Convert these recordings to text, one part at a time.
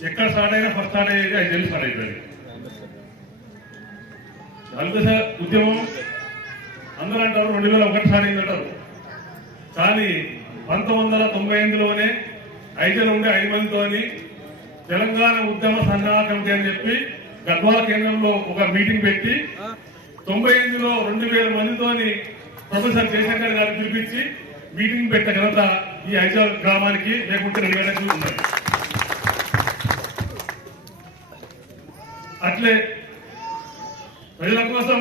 ఎక్కడ స్టార్ట్ అయినా first start అయ్యేది ఐదేళ్ళు స్టార్ట్ అవుతుంది నలుగుస ఉద్యమం. అందరూ అంటారు రెండు వేల ఒకటి స్టార్ట్ అయింది అంటారు. కానీ పంతొమ్మిది వందల తొంభై ఎనిమిదిలోనే ఐదులో ఉండే ఐదు మందితోని తెలంగాణ ఉద్యమ సన్నాహ కమిటీ అని చెప్పి గద్వాల కేంద్రంలో ఒక మీటింగ్ పెట్టి తొంభై ఎనిమిదిలో రెండు వేల మందితోని ప్రొఫెసర్ జయశంకర్ గారిని పిలిపించి మీటింగ్ పెట్టిన ఘనత ఈ ఐజాల్ గ్రామానికి లేకుంటే రెండు వేలకు ఉన్నాయి అట్లే ప్రజల కోసం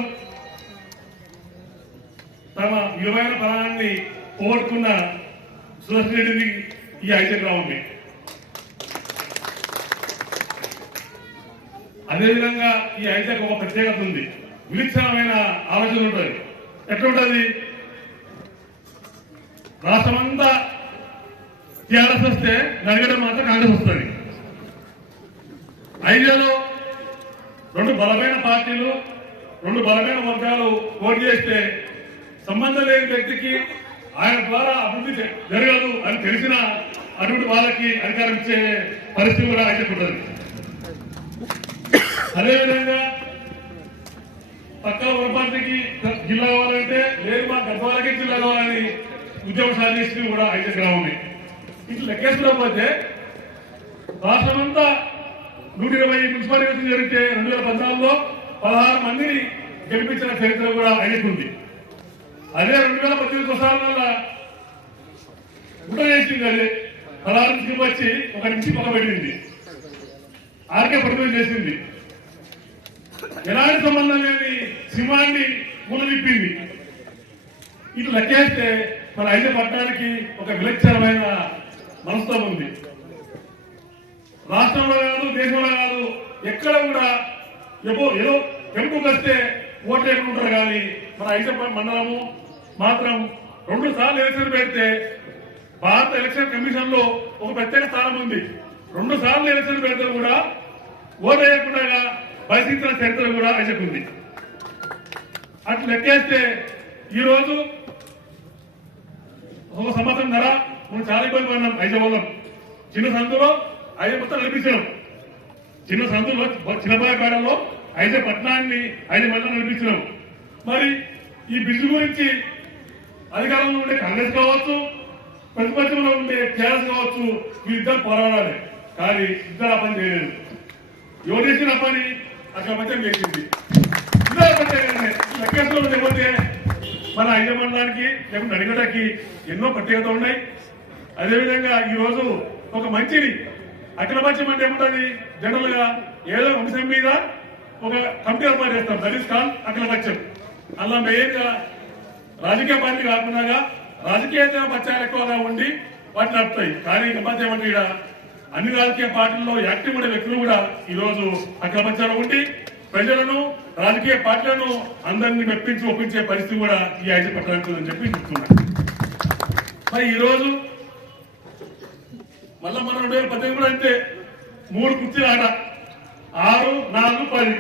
తమ విలువైన ఫలాన్ని పోగొట్టుకున్న సురేష్ రెడ్డిని ఈ ఐజల్ గ్రామం అదేవిధంగా ఈ ఐజాక్ ఒక ప్రత్యేకత ఉంది. విలక్షణమైన ఆలోచన ఉంటుంది. ఎట్లుంటది? రాష్ట్రమంతా టీఆర్ఎస్ వస్తే నడిగడం మాత్రం కాంగ్రెస్ వస్తుంది. ఐడియాలో రెండు బలమైన పార్టీలు రెండు బలమైన వర్గాలు పోటీ చేస్తే సంబంధం లేని వ్యక్తికి ఆయన ద్వారా అభివృద్ధి జరగదు అని తెలిసిన అటువంటి వాళ్ళకి అధికారం ఇచ్చే పరిస్థితి కూడా అయితే ఉంటుంది. అదేవిధంగా పక్క పొరపాటుకి జిల్లా కావాలంటే లేదు మా గర్భాలకి జిల్లా కావాలని ఉద్యమం సాధించి కూడా అయితే గ్రామమే. ఇట్లా లెక్కేసుకోకపోతే రాష్ట్రమంతా నూట ఇరవై మున్సిపాలిటీ జరిగితే రెండు వేల పద్నాలుగులో పదహారు మందిని గెలిపించిన చరిత్ర కూడా ఆయనకుంది. అదే రెండు వేల పద్దెనిమిది వస్తాల వల్ల గుట చేసింది అదే పదహారు నుంచి వచ్చి ఒక నుంచి పక్క పెట్టింది. ఆర్కే ప్రతిభ చేసింది. ఎలాంటి సంబంధం లేని సింహాన్ని మూలవిప్పింది ఇది లెక్కేస్తే మన ఐదు పట్టణానికి ఒక విలక్షణమైన మనస్తత్వం ఉంది. రాష్ట్రంలో కాదు దేశంలో కాదు ఎక్కడ కూడా ఏదో ఏదో పెంపుకు వస్తే ఓట్లు కానీ మన ఐదు మండలము మాత్రం రెండు సార్లు ఎలక్షన్ పెడితే భారత ఎలక్షన్ కమిషన్లో ఒక ప్రత్యేక స్థానం ఉంది. రెండు సార్లు ఎలక్షన్ పెడితే కూడా ఓటు వేయకుండా పరిస్థితుల చరిత్ర కూడా ఉంది. అట్లా లెక్కేస్తే ఈరోజు ఒక సంవత్సరం ధర మనం చాలా ఇబ్బంది పడినాం ఐదు చిన్న సందులో ఐదు మొత్తం నడిపించాం చిన్న సందులో చిన్నబాయపేటలో ఐదే పట్టణాన్ని ఐదు మండలం నడిపించినాం మరి ఈ బిల్లు గురించి అధికారంలో ఉండే కాంగ్రెస్ కావచ్చు ప్రతిపక్షంలో ఉండే టీఆర్ఎస్ కావచ్చు వీరిద్దరు పోరాడాలి. కానీ ఇద్దరు ఆ పని చేయలేదు. ఎవరు చేసిన పని అక్కడ మధ్య చేసింది. లెక్కేసులో లేకపోతే మన ఐదు మండలానికి లేకుంటే నడిగడానికి ఎన్నో ప్రత్యేకత ఉన్నాయి. అదేవిధంగా ఈ రోజు ఒక మంచిని అఖిలపక్షం అంటే ఏముంటుంది? జనరల్గా ఏదో అంశం మీద ఒక కమిటీ ఏర్పాటు చేస్తాం. దట్ ఇస్ కాల్ అఖిలపక్షం అలా మెయిన్గా రాజకీయ పార్టీ కాకుండా రాజకీయ పక్షాలు ఎక్కువగా ఉండి వాటిని నడుపుతాయి కానీ గమ్మత్ అంటే అన్ని రాజకీయ పార్టీల్లో యాక్టివ్ ఉండే వ్యక్తులు కూడా ఈ రోజు అఖిలపక్షాలు ఉండి ప్రజలను రాజకీయ పార్టీలను అందరినీ మెప్పించి ఒప్పించే పరిస్థితి కూడా ఈ ఐదు పట్టడానికి చెప్పి చెప్తున్నా మరి ఈరోజు మళ్ళా మనం రెండు వేల పద్దెనిమిది కూడా అంతే మూడు కుర్చీలు ఆట. ఆరు నాలుగు పది.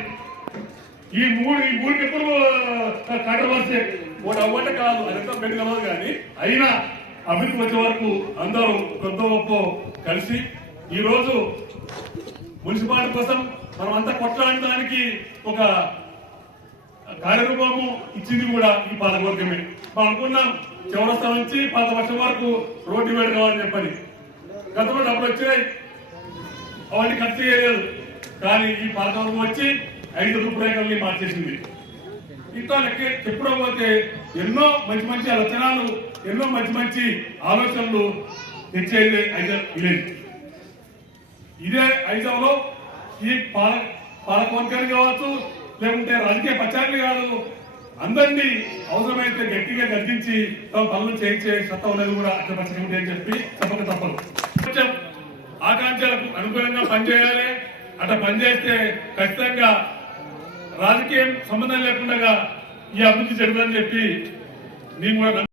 ఈ మూడు ఈ మూడు ఎప్పుడు కాంట్రవర్సీ ఒకటి అవ్వట కాదు అదంతా పెళ్ళి కలదు కానీ అయినా అభివృద్ధి వచ్చే వరకు అందరూ కొత్త గొప్ప కలిసి ఈ రోజు మున్సిపాలిటీ కోసం మనం అంతా కొట్లాడడానికి ఒక కార్యరూపము ఇచ్చింది కూడా ఈ పాలకవర్గమే. మనం అనుకున్నాం చౌరస్తా నుంచి పాత వర్షం వరకు రోడ్డు వేడు కావాలని చెప్పని. గతంలో డబ్బులు వచ్చినాయి. అవన్నీ ఖర్చు చేయలేదు. కానీ ఈ పాలకవర్గం వచ్చి ఐదు రూపురేఖల్ని మార్చేసింది. ఇంకా లెక్క చెప్పడం పోతే ఎన్నో మంచి మంచి రచనలు ఎన్నో మంచి మంచి ఆలోచనలు తెచ్చేది ఐదో విలేజ్. ఇదే ఐదవలో ఈ పాల పాలకవర్గాన్ని కావచ్చు లేకుంటే రాజకీయ పచారులు కాదు అందరినీ అవసరమైతే గట్టిగా గర్జించి తమ పనులు చేయించే సత్తా ఉన్నది కూడా అక్కడ అని చెప్పి తప్పక తప్పదు. ఆకాంక్షలకు అనుగుణంగా పనిచేయాలి. అట్లా పనిచేస్తే ఖచ్చితంగా రాజకీయం సంబంధం లేకుండా ఈ అభివృద్ధి జరుగుతుందని చెప్పి నేను కూడా